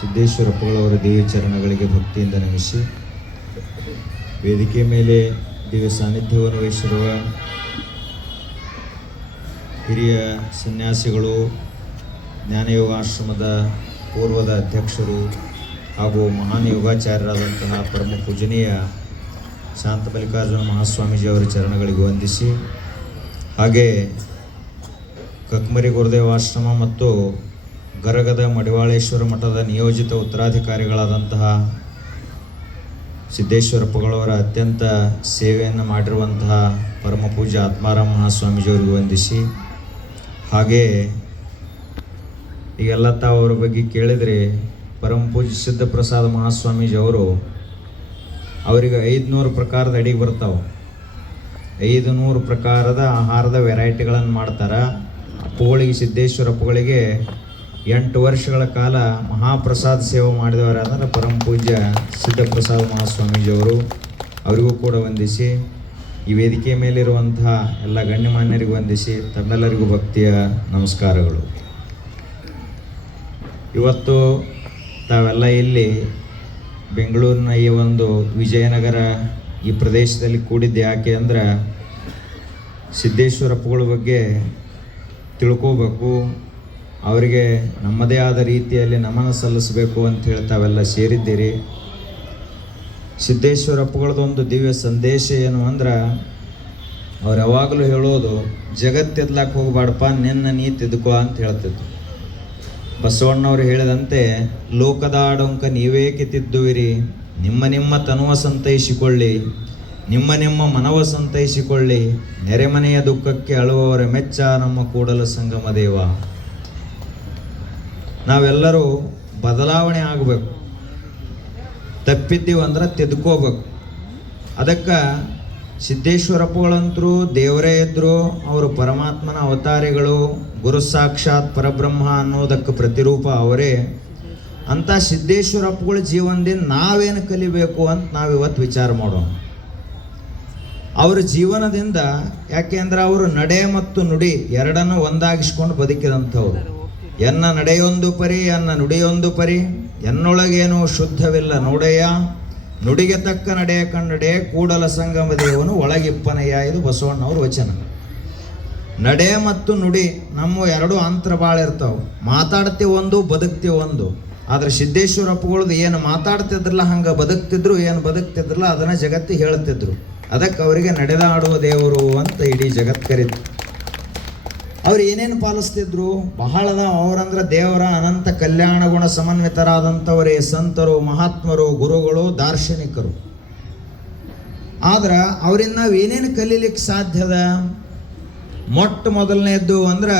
ಸಿದ್ದೇಶ್ವರಪ್ಪಗಳವರ ದೇವಿ ಚರಣಗಳಿಗೆ ಭಕ್ತಿಯಿಂದ ನಮಿಸಿ, ವೇದಿಕೆ ಮೇಲೆ ದಿವ್ಯ ಸಾನ್ನಿಧ್ಯವನ್ನು ವಹಿಸಿರುವ ಹಿರಿಯ ಸನ್ಯಾಸಿಗಳು, ಜ್ಞಾನಯೋಗಾಶ್ರಮದ ಪೂರ್ವದ ಅಧ್ಯಕ್ಷರು ಹಾಗೂ ಮಹಾನ್ ಯೋಗಾಚಾರ್ಯರಾದಂತಹ ಪರಮ ಪೂಜನೀಯ ಶಾಂತ ಮಲ್ಲಿಕಾರ್ಜುನ ಮಹಾಸ್ವಾಮೀಜಿಯವರ ಚರಣಗಳಿಗೆ ವಂದಿಸಿ, ಹಾಗೆ ಕಕ್ಮರಿ ಗುರುದೇವಾಶ್ರಮ ಮತ್ತು ಗರಗದ ಮಡಿವಾಳೇಶ್ವರ ಮಠದ ನಿಯೋಜಿತ ಉತ್ತರಾಧಿಕಾರಿಗಳಾದಂತಹ ಸಿದ್ದೇಶ್ವರಪ್ಪಗಳವರ ಅತ್ಯಂತ ಸೇವೆಯನ್ನು ಮಾಡಿರುವಂತಹ ಪರಮ ಪೂಜ್ಯ ಆತ್ಮಾರಾಮ ಮಹಾಸ್ವಾಮೀಜಿಯವರಿಗೆ ವಂದಿಸಿ, ಹಾಗೆ ಈಗೆಲ್ಲ ತಾವು ಅವರ ಬಗ್ಗೆ ಕೇಳಿದರೆ ಪರಮ ಪೂಜ್ಯ ಸಿದ್ಧಪ್ರಸಾದ ಮಹಾಸ್ವಾಮೀಜಿಯವರು ಅವರಿಗೆ 500 ಪ್ರಕಾರದ ಅಡಿಗೆ ಬರ್ತಾವೆ. 500 ಪ್ರಕಾರದ ಆಹಾರದ ವೆರೈಟಿಗಳನ್ನು ಮಾಡ್ತಾರೆ. ಅಪ್ಪುಗಳಿಗೆ, ಸಿದ್ದೇಶ್ವರಪ್ಪಗಳಿಗೆ 8 ವರ್ಷಗಳ ಕಾಲ ಮಹಾಪ್ರಸಾದ ಸೇವೆ ಮಾಡಿದವರಾದರೆ ಪರಮ ಪೂಜ್ಯ ಸಿದ್ಧಪ್ರಸಾದ ಮಹಾಸ್ವಾಮೀಜಿಯವರು. ಅವರಿಗೂ ಕೂಡ ವಂದಿಸಿ, ಈ ವೇದಿಕೆ ಮೇಲಿರುವಂತಹ ಎಲ್ಲ ಗಣ್ಯಮಾನ್ಯರಿಗೂ ವಂದಿಸಿ, ತಮ್ಮೆಲ್ಲರಿಗೂ ಭಕ್ತಿಯ ನಮಸ್ಕಾರಗಳು. ಇವತ್ತು ತಾವೆಲ್ಲ ಇಲ್ಲಿ ಬೆಂಗಳೂರಿನ ಈ ಒಂದು ವಿಜಯನಗರ ಈ ಪ್ರದೇಶದಲ್ಲಿ ಕೂಡಿದ್ದು ಯಾಕೆ ಅಂದ್ರೆ, ಸಿದ್ದೇಶ್ವರಪ್ಪಗಳ ಬಗ್ಗೆ ತಿಳ್ಕೋಬೇಕು, ಅವರಿಗೆ ನಮ್ಮದೇ ಆದ ರೀತಿಯಲ್ಲಿ ನಮನ ಸಲ್ಲಿಸಬೇಕು ಅಂತ ತಾವೆಲ್ಲ ಸೇರಿದ್ದೀರಿ. ಸಿದ್ದೇಶ್ವರಪ್ಪಗಳದೊಂದು ದಿವ್ಯ ಸಂದೇಶ ಏನು ಅಂದ್ರೆ, ಅವ್ರು ಯಾವಾಗಲೂ ಹೇಳೋದು, ಜಗತ್ತೆದ್ಲಾಕ ಹೋಗಬಾಡಪ್ಪ, ನಿನ್ನ ನೀ ತಿದ್ಕೋ ಅಂತ ಹೇಳ್ತಿದ್ರು. ಬಸವಣ್ಣವರು ಹೇಳಿದಂತೆ, ಲೋಕದಾಡೊಂಕ ನೀವೇಕೆ ತಿದ್ದುವಿರಿ, ನಿಮ್ಮ ನಿಮ್ಮ ತನುವ ಸಂತೈಸಿಕೊಳ್ಳಿ, ನಿಮ್ಮ ನಿಮ್ಮ ಮನವ ಸಂತೈಸಿಕೊಳ್ಳಿ, ನೆರೆಮನೆಯ ದುಃಖಕ್ಕೆ ಅಳುವವರ ಮೆಚ್ಚ ನಮ್ಮ ಕೂಡಲ ಸಂಗಮ ದೇವ. ನಾವೆಲ್ಲರೂ ಬದಲಾವಣೆ ಆಗಬೇಕು, ತಪ್ಪಿದ್ದೀವಿ ಅಂದ್ರೆ ತಿದ್ಕೋಬೇಕು. ಅದಕ್ಕೆ ಸಿದ್ದೇಶ್ವರಪ್ಪಗಳಂತರೂ ದೇವರೇ ಇದ್ದರು, ಅವರು ಪರಮಾತ್ಮನ ಅವತಾರಿಗಳು, ಗುರು ಸಾಕ್ಷಾತ್ ಪರಬ್ರಹ್ಮ ಅನ್ನೋದಕ್ಕೆ ಪ್ರತಿರೂಪ ಅವರೇ. ಅಂಥ ಸಿದ್ದೇಶ್ವರಪ್ಪಗಳ ಜೀವನದಿಂದ ನಾವೇನು ಕಲಿಬೇಕು ಅಂತ ನಾವಿವತ್ತು ವಿಚಾರ ಮಾಡೋಣ. ಅವರ ಜೀವನದಿಂದ, ಯಾಕೆಂದ್ರೆ ಅವರು ನಡೆ ಮತ್ತು ನುಡಿ ಎರಡನ್ನು ಒಂದಾಗಿಸ್ಕೊಂಡು ಬದುಕಿದಂಥವ್ರು. ಎನ್ನ ನಡೆಯೊಂದು ಪರಿ, ಎನ್ನ ನುಡಿಯೊಂದು ಪರಿ, ಎನ್ನೊಳಗೇನು ಶುದ್ಧವಿಲ್ಲ ನೋಡೆಯ, ನುಡಿಗೆ ತಕ್ಕ ನಡೆಯ ಕನ್ನಡೆ ಕೂಡಲ ಸಂಗಮ ದೇವನು ಒಳಗಿಪ್ಪನೆಯ. ಇದು ಬಸವಣ್ಣವ್ರ ವಚನ. ನಡೆ ಮತ್ತು ನುಡಿ ನಮ್ಮ ಎರಡು ಅಂತರ ಭಾಳ ಇರ್ತಾವೆ. ಮಾತಾಡ್ತೀವಿ ಒಂದು, ಬದುಕ್ತೀವಿ ಒಂದು. ಆದರೆ ಸಿದ್ದೇಶ್ವರಪ್ಪಗಳದ್ದು ಏನು ಮಾತಾಡ್ತಿದ್ರಲ್ಲ ಹಂಗೆ ಬದುಕ್ತಿದ್ರು, ಏನು ಬದುಕ್ತಿದ್ರಲ್ಲ ಅದನ್ನು ಜಗತ್ತಿಗೆ ಹೇಳ್ತಿದ್ರು. ಅದಕ್ಕೆ ಅವರಿಗೆ ನಡೆದಾಡುವ ದೇವರು ಅಂತ ಇಡೀ ಜಗತ್ತು ಕರೀತು. ಅವ್ರು ಏನೇನು ಪಾಲಿಸ್ತಿದ್ರು ಬಹಳದ. ಅವರಂದ್ರೆ ದೇವರ ಅನಂತ ಕಲ್ಯಾಣ ಗುಣ ಸಮನ್ವಿತರಾದಂಥವರೇ ಸಂತರು, ಮಹಾತ್ಮರು, ಗುರುಗಳು, ದಾರ್ಶನಿಕರು. ಆದ್ರೆ ಅವರಿಂದ ನಾವು ಏನೇನು ಕಲೀಲಿಕ್ಕೆ ಸಾಧ್ಯದ? ಮೊಟ್ಟ ಮೊದಲನೇದ್ದು ಅಂದ್ರೆ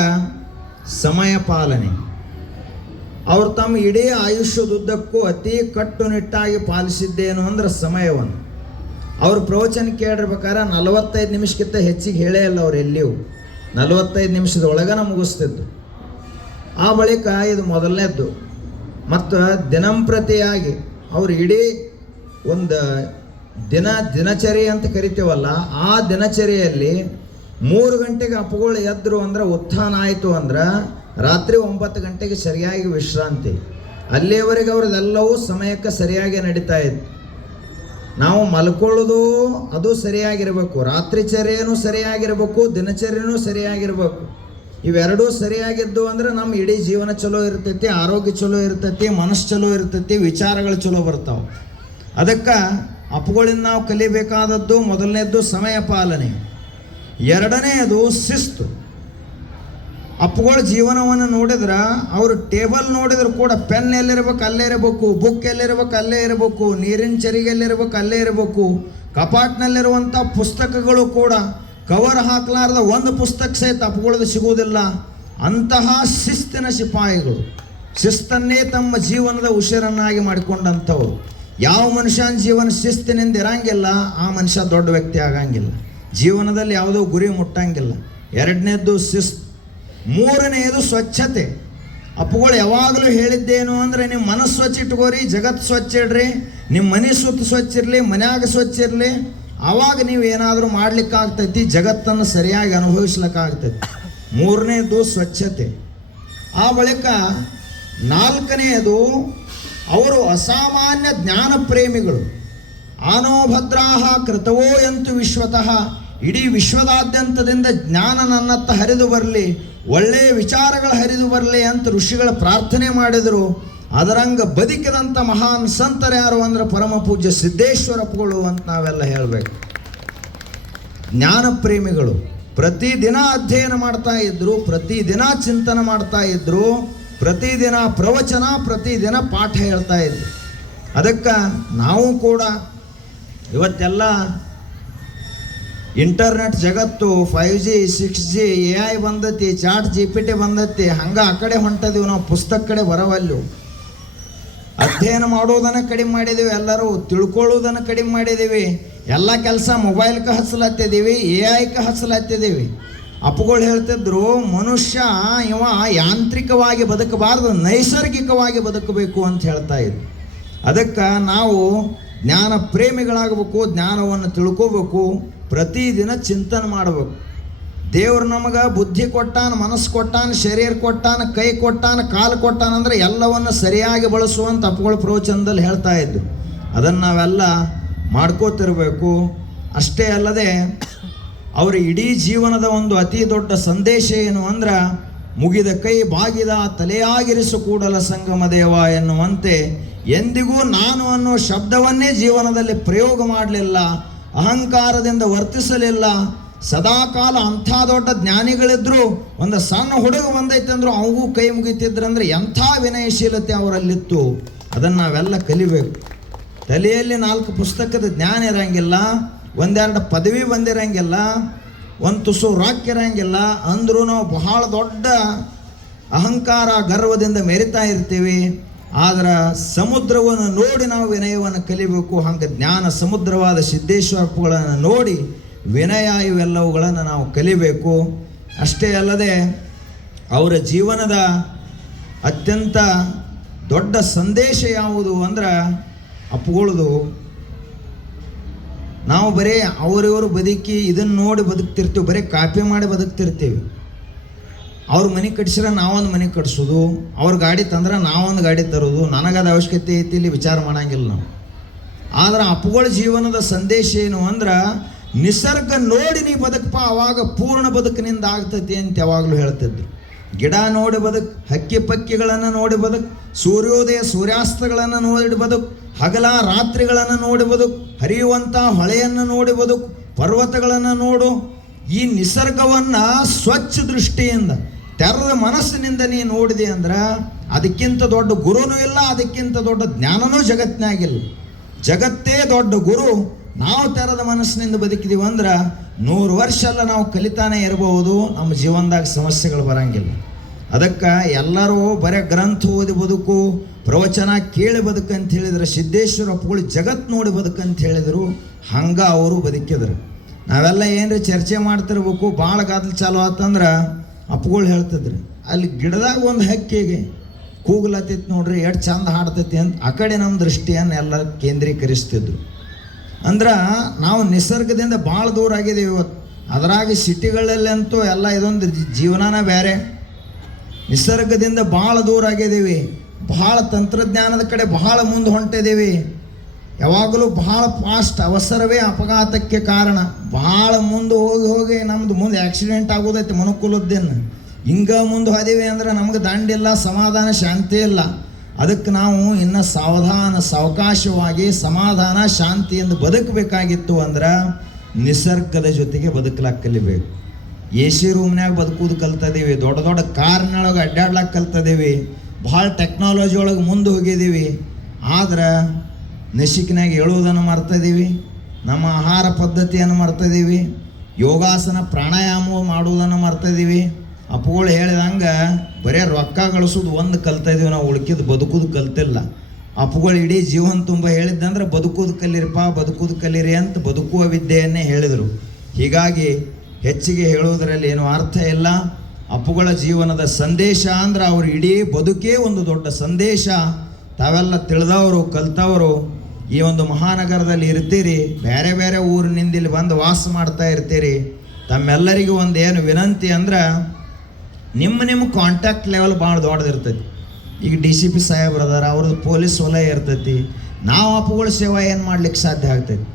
ಸಮಯ ಪಾಲನೆ. ಅವ್ರು ತಮ್ಮ ಇಡೀ ಆಯುಷ್ಯದುದ್ದಕ್ಕೂ ಅತಿ ಕಟ್ಟುನಿಟ್ಟಾಗಿ ಪಾಲಿಸಿದ್ದೇನು ಅಂದ್ರೆ ಸಮಯವನ್ನು. ಅವ್ರ ಪ್ರವಚನ ಕೇಳಿರ್ಬೇಕಾದ್ರೆ 45 ನಿಮಿಷಕ್ಕಿಂತ ಹೆಚ್ಚಿಗೆ ಹೇಳೇ ಇಲ್ಲ ಅವ್ರು ಎಲ್ಲಿಯೂ. 45 ನಿಮಿಷದೊಳಗನ ಮುಗಿಸ್ತಿದ್ದು. ಆ ಬಳಿಕ ಇದು ಮೊದಲನೇದ್ದು. ಮತ್ತು ದಿನಂಪ್ರತಿಯಾಗಿ ಅವರು ಇಡೀ ಒಂದು ದಿನಚರಿ ಅಂತ ಕರಿತೀವಲ್ಲ, ಆ ದಿನಚರಿಯಲ್ಲಿ 3 ಗಂಟೆಗೆ ಅಪ್ಪಗಳು ಎದ್ರು ಅಂದ್ರೆ, ಉತ್ಥಾನ ಆಯಿತು ಅಂದ್ರೆ ರಾತ್ರಿ 9 ಗಂಟೆಗೆ ಸರಿಯಾಗಿ ವಿಶ್ರಾಂತಿ. ಅಲ್ಲಿಯವರೆಗೆ ಅವ್ರದ್ದೆಲ್ಲವೂ ಸಮಯಕ್ಕೆ ಸರಿಯಾಗಿ ನಡೀತಾ ಇತ್ತು. ನಾವು ಮಲ್ಕೊಳ್ಳೋದು ಅದು ಸರಿಯಾಗಿರಬೇಕು, ರಾತ್ರಿ ಚರ್ಯೆನೂ ಸರಿಯಾಗಿರಬೇಕು, ದಿನಚರ್ಯನೂ ಸರಿಯಾಗಿರಬೇಕು. ಇವೆರಡೂ ಸರಿಯಾಗಿದ್ದು ಅಂದ್ರೆ ನಮ್ಮ ಇಡೀ ಜೀವನ ಚಲೋ ಇರ್ತೈತಿ, ಆರೋಗ್ಯ ಚಲೋ ಇರ್ತೈತಿ, ಮನಸ್ಸು ಚಲೋ ಇರ್ತೈತಿ, ವಿಚಾರಗಳು ಚಲೋ ಬರ್ತಾವೆ. ಅದಕ್ಕೆ ಅಪ್ಪಗಳಿಂದ ನಾವು ಕಲಿಬೇಕಾದದ್ದು ಮೊದಲನೇದ್ದು ಸಮಯ ಪಾಲನೆ. ಎರಡನೆಯದು ಶಿಸ್ತು. ಅಪ್ಪುಗಳ ಜೀವನವನ್ನು ನೋಡಿದ್ರೆ, ಅವರು ಟೇಬಲ್ ನೋಡಿದ್ರು ಕೂಡ ಪೆನ್ ಎಲ್ಲಿರ್ಬೇಕು ಅಲ್ಲೇ ಇರಬೇಕು, ಬುಕ್ ಎಲ್ಲಿರ್ಬೇಕು ಅಲ್ಲೇ ಇರಬೇಕು, ನೀರಿನ ಚರಿಗೆ ಎಲ್ಲಿರ್ಬೇಕು ಅಲ್ಲೇ ಇರಬೇಕು. ಕಪಾಟ್ನಲ್ಲಿರುವಂಥ ಪುಸ್ತಕಗಳು ಕೂಡ ಕವರ್ ಹಾಕಲಾರ್ದ ಒಂದು ಪುಸ್ತಕ ಸಹಿತ ಅಪ್ಪುಗಳದ್ದು ಸಿಗುವುದಿಲ್ಲ. ಅಂತಹ ಶಿಸ್ತಿನ ಸಿಪಾಯಿಗಳು, ಶಿಸ್ತನ್ನೇ ತಮ್ಮ ಜೀವನದ ಉಸಿರನ್ನಾಗಿ ಮಾಡಿಕೊಂಡಂಥವ್ರು. ಯಾವ ಮನುಷ್ಯನ ಜೀವನ ಶಿಸ್ತಿನಿಂದ ಇರಂಗಿಲ್ಲ, ಆ ಮನುಷ್ಯ ದೊಡ್ಡ ವ್ಯಕ್ತಿ ಆಗಂಗಿಲ್ಲ, ಜೀವನದಲ್ಲಿ ಯಾವುದೋ ಗುರಿ ಮುಟ್ಟಂಗಿಲ್ಲ. ಎರಡನೇದ್ದು ಶಿಸ್ತು. ಮೂರನೆಯದು ಸ್ವಚ್ಛತೆ. ಅಪ್ಪುಗಳು ಯಾವಾಗಲೂ ಹೇಳಿದ್ದೇನು ಅಂದರೆ, ನಿಮ್ಮ ಮನಸ್ಸು ಸ್ವಚ್ಛ ಇಟ್ಕೋರಿ, ಜಗತ್ತು ಸ್ವಚ್ಛ ಇಡ್ರಿ, ನಿಮ್ಮ ಮನೆ ಸುತ್ತ ಸ್ವಚ್ಛ ಇರಲಿ, ಮನ್ಯಾಗ ಸ್ವಚ್ಛ ಇರಲಿ, ಆವಾಗ ನೀವು ಏನಾದರೂ ಮಾಡ್ಲಿಕ್ಕಾಗ್ತೈತಿ, ಜಗತ್ತನ್ನು ಸರಿಯಾಗಿ ಅನುಭವಿಸ್ಲಿಕ್ಕಾಗ್ತೈತಿ. ಮೂರನೇದು ಸ್ವಚ್ಛತೆ. ಆ ಬಳಿಕ ನಾಲ್ಕನೆಯದು ಅವರು ಅಸಾಮಾನ್ಯ ಜ್ಞಾನ ಪ್ರೇಮಿಗಳು. ಆನೋಭದ್ರಾಹ ಕೃತವೋ ಎಂತು ವಿಶ್ವತಃ, ಇಡೀ ವಿಶ್ವದಾದ್ಯಂತದಿಂದ ಜ್ಞಾನ ನನ್ನತ್ತ ಹರಿದು ಬರಲಿ, ಒಳ್ಳೆಯ ವಿಚಾರಗಳು ಹರಿದು ಬರಲಿ ಅಂತ ಋಷಿಗಳ ಪ್ರಾರ್ಥನೆ ಮಾಡಿದರು. ಅದರಂಗ ಬದುಕಿದಂಥ ಮಹಾನ್ ಸಂತರು ಯಾರು ಅಂದ್ರೆ ಪರಮ ಪೂಜ್ಯ ಸಿದ್ದೇಶ್ವರಪ್ಪಗಳು ಅಂತ ನಾವೆಲ್ಲ ಹೇಳಬೇಕು. ಜ್ಞಾನ ಪ್ರೇಮಿಗಳು ಪ್ರತಿದಿನ ಅಧ್ಯಯನ ಮಾಡ್ತಾ ಇದ್ರು, ಪ್ರತಿದಿನ ಚಿಂತನೆ ಮಾಡ್ತಾ ಇದ್ರು, ಪ್ರತಿದಿನ ಪ್ರವಚನ, ಪ್ರತಿದಿನ ಪಾಠ ಹೇಳ್ತಾ ಇದ್ರು. ಅದಕ್ಕೆ ನಾವು ಕೂಡ ಇವತ್ತೆಲ್ಲ ಇಂಟರ್ನೆಟ್ ಜಗತ್ತು 5G 6G AI ಬಂದತಿ, ಚಾಟ್ GPT ಬಂದತಿ, ಹಂಗೆ ಆ ಕಡೆ ಹೊಂಟದೀವಿ ನಾವು, ಪುಸ್ತಕ ಕಡೆ ಬರವಲ್ಲು. ಅಧ್ಯಯನ ಮಾಡೋದನ್ನು ಕಡಿಮೆ ಮಾಡಿದ್ದೀವಿ, ಎಲ್ಲರೂ ತಿಳ್ಕೊಳ್ಳೋದನ್ನು ಕಡಿಮೆ ಮಾಡಿದ್ದೀವಿ. ಎಲ್ಲ ಕೆಲಸ ಮೊಬೈಲ್ಗೆ ಹಚ್ಚಲತ್ತಿದ್ದೀವಿ, AI ಹಚ್ಚಲತ್ತಿದ್ದೀವಿ. ಅಪ್ಪುಗಳು ಹೇಳ್ತಿದ್ರು, ಮನುಷ್ಯ ಇವ ಯಾಂತ್ರಿಕವಾಗಿ ಬದುಕಬಾರ್ದು, ನೈಸರ್ಗಿಕವಾಗಿ ಬದುಕಬೇಕು ಅಂತ ಹೇಳ್ತಾ ಇದ್ರು. ಅದಕ್ಕೆ ನಾವು ಜ್ಞಾನ ಪ್ರೇಮಿಗಳಾಗಬೇಕು, ಜ್ಞಾನವನ್ನು ತಿಳ್ಕೋಬೇಕು, ಪ್ರತಿದಿನ ಚಿಂತನೆ ಮಾಡಬೇಕು. ದೇವ್ರು ನಮಗೆ ಬುದ್ಧಿ ಕೊಟ್ಟಾನ, ಮನಸ್ಸು ಕೊಟ್ಟಾನ, ಶರೀರ ಕೊಟ್ಟಾನ, ಕೈ ಕೊಟ್ಟಾನ, ಕಾಲು ಕೊಟ್ಟಾನ ಅಂದರೆ ಎಲ್ಲವನ್ನು ಸರಿಯಾಗಿ ಬಳಸುವಂಥ ಅಪ್ಪುಗಳ ಪ್ರವಚನದಲ್ಲಿ ಹೇಳ್ತಾ ಇದ್ರು. ಅದನ್ನು ನಾವೆಲ್ಲ ಮಾಡ್ಕೋತಿರಬೇಕು. ಅಷ್ಟೇ ಅಲ್ಲದೆ ಅವರ ಇಡೀ ಜೀವನದ ಒಂದು ಅತಿ ದೊಡ್ಡ ಸಂದೇಶ ಏನು ಅಂದ್ರೆ, ಮುಗಿದ ಕೈ ಬಾಗಿದ ತಲೆಯಾಗಿರಿಸು ಕೂಡಲ ಸಂಗಮ ದೇವ ಎನ್ನುವಂತೆ ಎಂದಿಗೂ ನಾನು ಅನ್ನೋ ಶಬ್ದವನ್ನೇ ಜೀವನದಲ್ಲಿ ಪ್ರಯೋಗ ಮಾಡಲಿಲ್ಲ, ಅಹಂಕಾರದಿಂದ ವರ್ತಿಸಲಿಲ್ಲ. ಸದಾಕಾಲ ಅಂಥ ದೊಡ್ಡ ಜ್ಞಾನಿಗಳಿದ್ರು, ಒಂದು ಸಣ್ಣ ಹುಡುಗ ಬಂದೈತೆ ಅಂದ್ರು ಅವಗೂ ಕೈ ಮುಗಿತಿದ್ರಂದ್ರೆ ಎಂಥ ವಿನಯಶೀಲತೆ ಅವರಲ್ಲಿತ್ತು. ಅದನ್ನು ನಾವೆಲ್ಲ ಕಲಿಬೇಕು. ತಲೆಯಲ್ಲಿ 4 ಪುಸ್ತಕದ ಜ್ಞಾನ ಇರಂಗಿಲ್ಲ, 1-2 ಪದವಿ ಬಂದಿರಂಗಿಲ್ಲ, ಒಂದು ತುಸು ರಾಕ್ ಇರಂಗಿಲ್ಲ, ಅಂದರೂ ನಾವು ಬಹಳ ದೊಡ್ಡ ಅಹಂಕಾರ ಗರ್ವದಿಂದ ಮೆರಿತಾ ಇರ್ತೀವಿ. ಆದ್ರೆ ಸಮುದ್ರವನ್ನು ನೋಡಿ ನಾವು ವಿನಯವನ್ನು ಕಲಿಬೇಕು. ಹಂಗೆ ಜ್ಞಾನ ಸಮುದ್ರವಾದ ಸಿದ್ದೇಶ್ವರಪ್ಪಗಳನ್ನು ನೋಡಿ ವಿನಯ ಇವೆಲ್ಲವುಗಳನ್ನು ನಾವು ಕಲಿಬೇಕು. ಅಷ್ಟೇ ಅಲ್ಲದೆ ಅವರ ಜೀವನದ ಅತ್ಯಂತ ದೊಡ್ಡ ಸಂದೇಶ ಯಾವುದು ಅಂದ್ರೆ ಅಪ್ಪುಗಳದು, ನಾವು ಬರೀ ಅವರಿವರು ಬದುಕಿ ಇದನ್ನು ನೋಡಿ ಬದುಕ್ತಿರ್ತೀವಿ, ಬರೀ ಕಾಪಿ ಮಾಡಿ ಬದುಕ್ತಿರ್ತೀವಿ. ಅವ್ರ ಮನೆ ಕಟ್ಸಿದ್ರೆ ನಾವೊಂದು ಮನೆ ಕಟ್ಸೋದು, ಅವ್ರ ಗಾಡಿ ತಂದ್ರೆ ನಾವೊಂದು ಗಾಡಿ ತರೋದು, ನನಗದ ಅವಶ್ಯಕತೆ ಐತಿ ಇಲ್ಲಿ ವಿಚಾರ ಮಾಡಂಗಿಲ್ಲ ನಾವು. ಆದ್ರೆ ಅಪ್ಪುಗಳ ಜೀವನದ ಸಂದೇಶ ಏನು ಅಂದ್ರೆ, ನಿಸರ್ಗ ನೋಡಿ ನೀ ಬದುಕಪ್ಪ, ಅವಾಗ ಪೂರ್ಣ ಬದುಕಿನಿಂದ ಆಗ್ತೈತಿ ಅಂತ ಯಾವಾಗಲೂ ಹೇಳ್ತಿದ್ರು. ಗಿಡ ನೋಡಿ ಬದುಕು, ಹಕ್ಕಿ ಪಕ್ಕಿಗಳನ್ನು ನೋಡಿ ಬದುಕು, ಸೂರ್ಯೋದಯ ಸೂರ್ಯಾಸ್ತಗಳನ್ನು ನೋಡಿ ಬದುಕು, ಹಗಲ ರಾತ್ರಿಗಳನ್ನು ನೋಡಿ ಬದುಕು, ಹರಿಯುವಂಥ ಹೊಳೆಯನ್ನು ನೋಡಿ ಬದುಕು, ಪರ್ವತಗಳನ್ನು ನೋಡು. ಈ ನಿಸರ್ಗವನ್ನು ಸ್ವಚ್ಛ ದೃಷ್ಟಿಯಿಂದ ತೆರೆದ ಮನಸ್ಸಿನಿಂದ ನೀ ನೋಡಿದೆ ಅಂದ್ರೆ ಅದಕ್ಕಿಂತ ದೊಡ್ಡ ಗುರುನೂ ಇಲ್ಲ, ಅದಕ್ಕಿಂತ ದೊಡ್ಡ ಜ್ಞಾನನೂ ಜಗತ್ತಿನಾಗಿಲ್ಲ. ಜಗತ್ತೇ ದೊಡ್ಡ ಗುರು. ನಾವು ತೆರೆದ ಮನಸ್ಸಿನಿಂದ ಬದುಕಿದೀವಿ ಅಂದ್ರೆ 100 ವರ್ಷ ಎಲ್ಲ ನಾವು ಕಲಿತಾನೆ ಇರಬಹುದು, ನಮ್ಮ ಜೀವನದಾಗ ಸಮಸ್ಯೆಗಳು ಬರಂಗಿಲ್ಲ. ಅದಕ್ಕೆ ಎಲ್ಲರೂ ಬರೀ ಗ್ರಂಥ ಓದಿ ಬದುಕು, ಪ್ರವಚನ ಕೇಳಿ ಬದುಕು ಅಂತ ಹೇಳಿದ್ರೆ, ಸಿದ್ದೇಶ್ವರಪ್ಪಗಳು ಜಗತ್ತು ನೋಡಿ ಬದುಕು ಅಂತ ಹೇಳಿದರು. ಹಂಗೆ ಅವರು ಬದುಕಿದ್ರು. ನಾವೆಲ್ಲ ಏನ್ರಿ ಚರ್ಚೆ ಮಾಡ್ತಿರ್ಬೇಕು, ಭಾಳ ಗಾದಲು ಚಾಲು ಆತಂದ್ರೆ ಅಪ್ಪುಗಳು ಹೇಳ್ತಿದ್ರು, ಅಲ್ಲಿ ಗಿಡದಾಗ ಒಂದು ಹಕ್ಕಿಗೆ ಕೂಗ್ಲತ್ತೈತಿ ನೋಡ್ರಿ, ಎಷ್ಟು ಚಂದ ಹಾಡ್ತೈತಿ ಅಂತ ಆ ಕಡೆ ನಮ್ಮ ದೃಷ್ಟಿಯನ್ನು ಎಲ್ಲ ಕೇಂದ್ರೀಕರಿಸ್ತಿದ್ರು. ಅಂದ್ರೆ ನಾವು ನಿಸರ್ಗದಿಂದ ಭಾಳ ದೂರ ಆಗಿದ್ದೀವಿ ಇವತ್ತು. ಅದರಾಗಿ ಸಿಟಿಗಳಲ್ಲಂತೂ ಎಲ್ಲ ಇದೊಂದು ಜೀವನನ ಬೇರೆ. ನಿಸರ್ಗದಿಂದ ಭಾಳ ದೂರ ಆಗಿದ್ದೀವಿ, ಭಾಳ ತಂತ್ರಜ್ಞಾನದ ಕಡೆ ಭಾಳ ಮುಂದೆ ಹೊಂಟಿದ್ದೀವಿ. ಯಾವಾಗಲೂ ಭಾಳ ಫಾಸ್ಟ್, ಅವಸರವೇ ಅಪಘಾತಕ್ಕೆ ಕಾರಣ. ಭಾಳ ಮುಂದೆ ಹೋಗಿ ಹೋಗಿ ನಮ್ಮದು ಮುಂದೆ ಆಕ್ಸಿಡೆಂಟ್ ಆಗೋದೈತಿ ಮನುಕುಲದ್ದೇನು. ಹಿಂಗೆ ಮುಂದೆ ಹೋದೀವಿ ಅಂದ್ರೆ ನಮ್ಗೆ ದಂಡಿಲ್ಲ, ಸಮಾಧಾನ, ಶಾಂತಿ ಇಲ್ಲ. ಅದಕ್ಕೆ ನಾವು ಇನ್ನು ಸಾವಧಾನ, ಸಾವಕಾಶವಾಗಿ, ಸಮಾಧಾನ, ಶಾಂತಿಯಿಂದ ಬದುಕಬೇಕಾಗಿತ್ತು ಅಂದ್ರೆ ನಿಸರ್ಗದ ಜೊತೆಗೆ ಬದುಕಲಾಕ ಕಲಿಬೇಕು. AC ರೂಮ್ನಾಗ ಬದುಕೋದು ಕಲ್ತಿದ್ದೀವಿ, ದೊಡ್ಡ ದೊಡ್ಡ ಕಾರ್ನೊಳಗೆ ಅಡ್ಡಾಡ್ಲಾಕ ಕಲ್ತಿದ್ದೀವಿ, ಭಾಳ ಟೆಕ್ನಾಲಜಿ ಒಳಗೆ ಮುಂದೆ ಹೋಗಿದ್ದೀವಿ. ಆದ್ರೆ ನಸಿಕಿನಾಗ ಹೇಳೋದನ್ನು ಮರ್ತದೀವಿ, ನಮ್ಮ ಆಹಾರ ಪದ್ಧತಿಯನ್ನು ಮರ್ತದೀವಿ, ಯೋಗಾಸನ ಪ್ರಾಣಾಯಾಮ ಮಾಡುವುದನ್ನು ಮರ್ತದೀವಿ. ಅಪ್ಪುಗಳು ಹೇಳಿದಂಗೆ ಬರೀ ರೊಕ್ಕ ಗಳಿಸೋದು ಒಂದು ಕಲ್ತಿದ್ದೀವಿ, ನಾವು ಉಳ್ಕಿದ್ದು ಬದುಕೋದು ಕಲ್ತಿಲ್ಲ. ಅಪ್ಪುಗಳು ಇಡೀ ಜೀವನ ತುಂಬ ಹೇಳಿದ್ದಂದ್ರೆ ಬದುಕೋದು ಕಲೀರಿಪ್ಪ, ಬದುಕೋದು ಕಲೀರಿ ಅಂತ ಬದುಕುವ ವಿದ್ಯೆಯನ್ನೇ ಹೇಳಿದರು. ಹೀಗಾಗಿ ಹೆಚ್ಚಿಗೆ ಹೇಳೋದರಲ್ಲಿ ಏನೂ ಅರ್ಥ ಇಲ್ಲ. ಅಪ್ಪುಗಳ ಜೀವನದ ಸಂದೇಶ ಅಂದ್ರೆ ಅವ್ರ ಇಡೀ ಬದುಕೇ ಒಂದು ದೊಡ್ಡ ಸಂದೇಶ. ತಾವೆಲ್ಲ ತಿಳಿದವರು, ಕಲ್ತವರು ಈ ಒಂದು ಮಹಾನಗರದಲ್ಲಿ ಇರ್ತೀರಿ, ಬೇರೆ ಬೇರೆ ಊರಿನಿಂದ ಇಲ್ಲಿ ಬಂದು ವಾಸ ಮಾಡ್ತಾ ಇರ್ತೀರಿ. ತಮ್ಮೆಲ್ಲರಿಗೂ ಒಂದು ಏನು ವಿನಂತಿ ಅಂದ್ರೆ, ನಿಮ್ಮ ಕಾಂಟ್ಯಾಕ್ಟ್ ಲೆವೆಲ್ ಭಾಳ ದೊಡ್ಡದಿರ್ತೈತಿ. ಈಗ DCP ಸಾಹೇಬ್ರು ಅದಾರ, ಅವ್ರದ್ದು ಪೊಲೀಸ್ ವಲಯ ಇರ್ತೈತಿ. ನಾವು ಅಪ್ಪುಗಳ ಸೇವಾ ಏನು ಮಾಡ್ಲಿಕ್ಕೆ ಸಾಧ್ಯ ಆಗ್ತೈತಿ?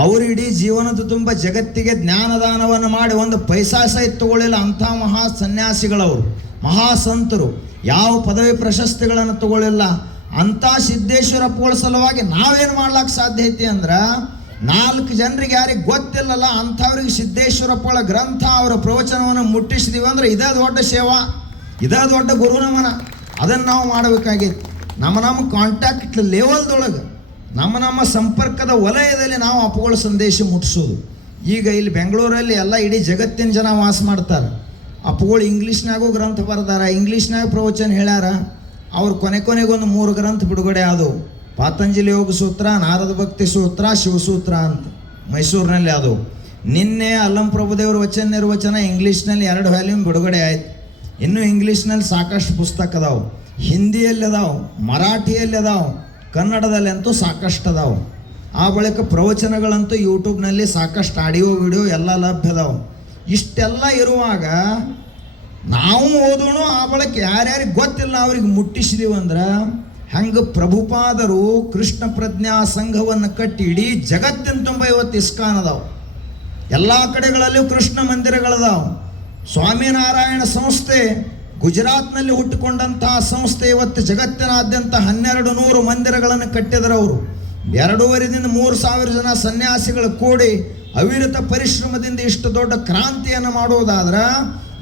ಅವರು ಇಡೀ ಜೀವನದ ತುಂಬ ಜಗತ್ತಿಗೆ ಜ್ಞಾನದಾನವನ್ನು ಮಾಡಿ ಒಂದು ಪೈಸಾ ಸಹಿತ ತಗೊಳ್ಳಿಲ್ಲ. ಅಂಥ ಮಹಾ ಸನ್ಯಾಸಿಗಳವರು, ಮಹಾ ಸಂತರು, ಯಾವ ಪದವಿ ಪ್ರಶಸ್ತಿಗಳನ್ನು ತಗೊಳ್ಳಿಲ್ಲ. ಅಂಥ ಸಿದ್ದೇಶ್ವರಪ್ಪಗಳ ಸಲುವಾಗಿ ನಾವೇನು ಮಾಡ್ಲಿಕ್ಕೆ ಸಾಧ್ಯ ಐತಿ ಅಂದ್ರೆ, 4 ಜನರಿಗೆ ಯಾರಿಗೆ ಗೊತ್ತಿಲ್ಲಲ್ಲ ಅಂಥವ್ರಿಗೆ ಸಿದ್ದೇಶ್ವರಪ್ಪಗಳ ಗ್ರಂಥ ಅವರ ಪ್ರವಚನವನ್ನು ಮುಟ್ಟಿಸಿದೀವಿ ಅಂದ್ರೆ ಇದೇ ದೊಡ್ಡ ಸೇವಾ, ಇದೇ ದೊಡ್ಡ ಗುರುನಮನ. ಅದನ್ನು ನಾವು ಮಾಡಬೇಕಾಗಿತ್ತು. ನಮ್ಮ ಕಾಂಟ್ಯಾಕ್ಟ್ ಲೆವೆಲ್ದೊಳಗೆ, ನಮ್ಮ ಸಂಪರ್ಕದ ವಲಯದಲ್ಲಿ ನಾವು ಅಪ್ಪುಗಳ ಸಂದೇಶ ಮುಟ್ಟಿಸೋದು. ಈಗ ಇಲ್ಲಿ ಬೆಂಗಳೂರಲ್ಲಿ ಎಲ್ಲ ಇಡೀ ಜಗತ್ತಿನ ಜನ ವಾಸ ಮಾಡ್ತಾರೆ. ಅಪ್ಪುಗಳು ಇಂಗ್ಲೀಷ್ನಾಗೂ ಗ್ರಂಥ ಬರ್ದಾರ, ಇಂಗ್ಲೀಷ್ನಾಗ ಪ್ರವಚನ ಹೇಳ್ಯಾರ. ಅವ್ರು ಕೊನೆಗೊಂದು 3 ಗ್ರಂಥ ಬಿಡುಗಡೆ ಆದವು. ಪಾತಂಜಲಿ ಯೋಗ ಸೂತ್ರ, ನಾರದ ಭಕ್ತಿ ಸೂತ್ರ, ಶಿವಸೂತ್ರ ಅಂತ ಮೈಸೂರಿನಲ್ಲಿ ಆದವು. ನಿನ್ನೆ ಅಲ್ಲಂ ಪ್ರಭುದೇವ್ರ ವಚನ ನಿರ್ವಚನ ಇಂಗ್ಲೀಷ್ನಲ್ಲಿ 2 ವ್ಯಾಲ್ಯೂಮ್ ಬಿಡುಗಡೆ ಆಯ್ತು. ಇನ್ನೂ ಇಂಗ್ಲೀಷ್ನಲ್ಲಿ ಸಾಕಷ್ಟು ಪುಸ್ತಕ ಅದಾವೆ, ಹಿಂದಿಯಲ್ಲಿ ಅದಾವೆ, ಮರಾಠಿಯಲ್ಲಿ ಅದಾವೆ, ಕನ್ನಡದಲ್ಲಿ ಅಂತೂ ಸಾಕಷ್ಟು ಅದಾವೆ. ಆ ಬಳಿಕ ಪ್ರವಚನಗಳಂತೂ ಯೂಟ್ಯೂಬ್ನಲ್ಲಿ ಸಾಕಷ್ಟು ಆಡಿಯೋ ವಿಡಿಯೋ ಎಲ್ಲ ಲಭ್ಯ ಅದಾವೆ. ಇಷ್ಟೆಲ್ಲ ಇರುವಾಗ ನಾವು ಓದೋಣ, ಆ ಬಳಿಕ ಯಾರ್ಯಾರಿಗೆ ಗೊತ್ತಿಲ್ಲ ಅವ್ರಿಗೆ ಮುಟ್ಟಿಸಿದೀವಿ ಅಂದ್ರೆ ಹಂಗೆ ಪ್ರಭುಪಾದರು ಕೃಷ್ಣ ಪ್ರಜ್ಞಾ ಸಂಘವನ್ನು ಕಟ್ಟಿ ಇಡೀ ಜಗತ್ತಿನ ತುಂಬ ಇವತ್ತು ಇಸ್ಕಾನ್ ಅದಾವೆ. ಎಲ್ಲ ಕಡೆಗಳಲ್ಲಿಯೂ ಕೃಷ್ಣ ಮಂದಿರಗಳದಾವೆ. ಸ್ವಾಮಿನಾರಾಯಣ ಸಂಸ್ಥೆ ಗುಜರಾತ್ನಲ್ಲಿ ಹುಟ್ಟಿಕೊಂಡಂತಹ ಸಂಸ್ಥೆ ಇವತ್ತು ಜಗತ್ತಿನಾದ್ಯಂತ 1200 ಮಂದಿರಗಳನ್ನು ಕಟ್ಟಿದರವರು. 2,500 3,000 ಜನ ಸನ್ಯಾಸಿಗಳು ಕೂಡಿ ಅವಿರತ ಪರಿಶ್ರಮದಿಂದ ಇಷ್ಟು ದೊಡ್ಡ ಕ್ರಾಂತಿಯನ್ನು ಮಾಡುವುದಾದ್ರೆ,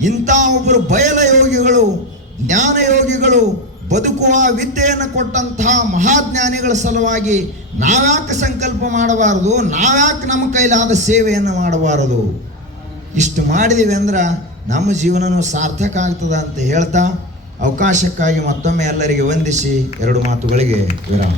ಇಂಥ ಒಬ್ಬರು ಬಯಲ ಯೋಗಿಗಳು, ಜ್ಞಾನ ಯೋಗಿಗಳು, ಬದುಕುವ ವಿದ್ಯೆಯನ್ನು ಕೊಟ್ಟಂತಹ ಮಹಾಜ್ಞಾನಿಗಳ ಸಲುವಾಗಿ ನಾವ್ಯಾಕೆ ಸಂಕಲ್ಪ ಮಾಡಬಾರದು? ನಾವ್ಯಾಕೆ ನಮ್ಮ ಕೈಲಾದ ಸೇವೆಯನ್ನು ಮಾಡಬಾರದು? ಇಷ್ಟು ಮಾಡಿದೀವಿ ಅಂದ್ರೆ ನಮ್ಮ ಜೀವನನೂ ಸಾರ್ಥಕ ಆಗ್ತದ ಅಂತ ಹೇಳ್ತಾ ಅವಕಾಶಕ್ಕಾಗಿ ಮತ್ತೊಮ್ಮೆ ಎಲ್ಲರಿಗೆ ವಂದಿಸಿ 2 ಮಾತುಗಳಿಗೆ ವಿರಾಮ.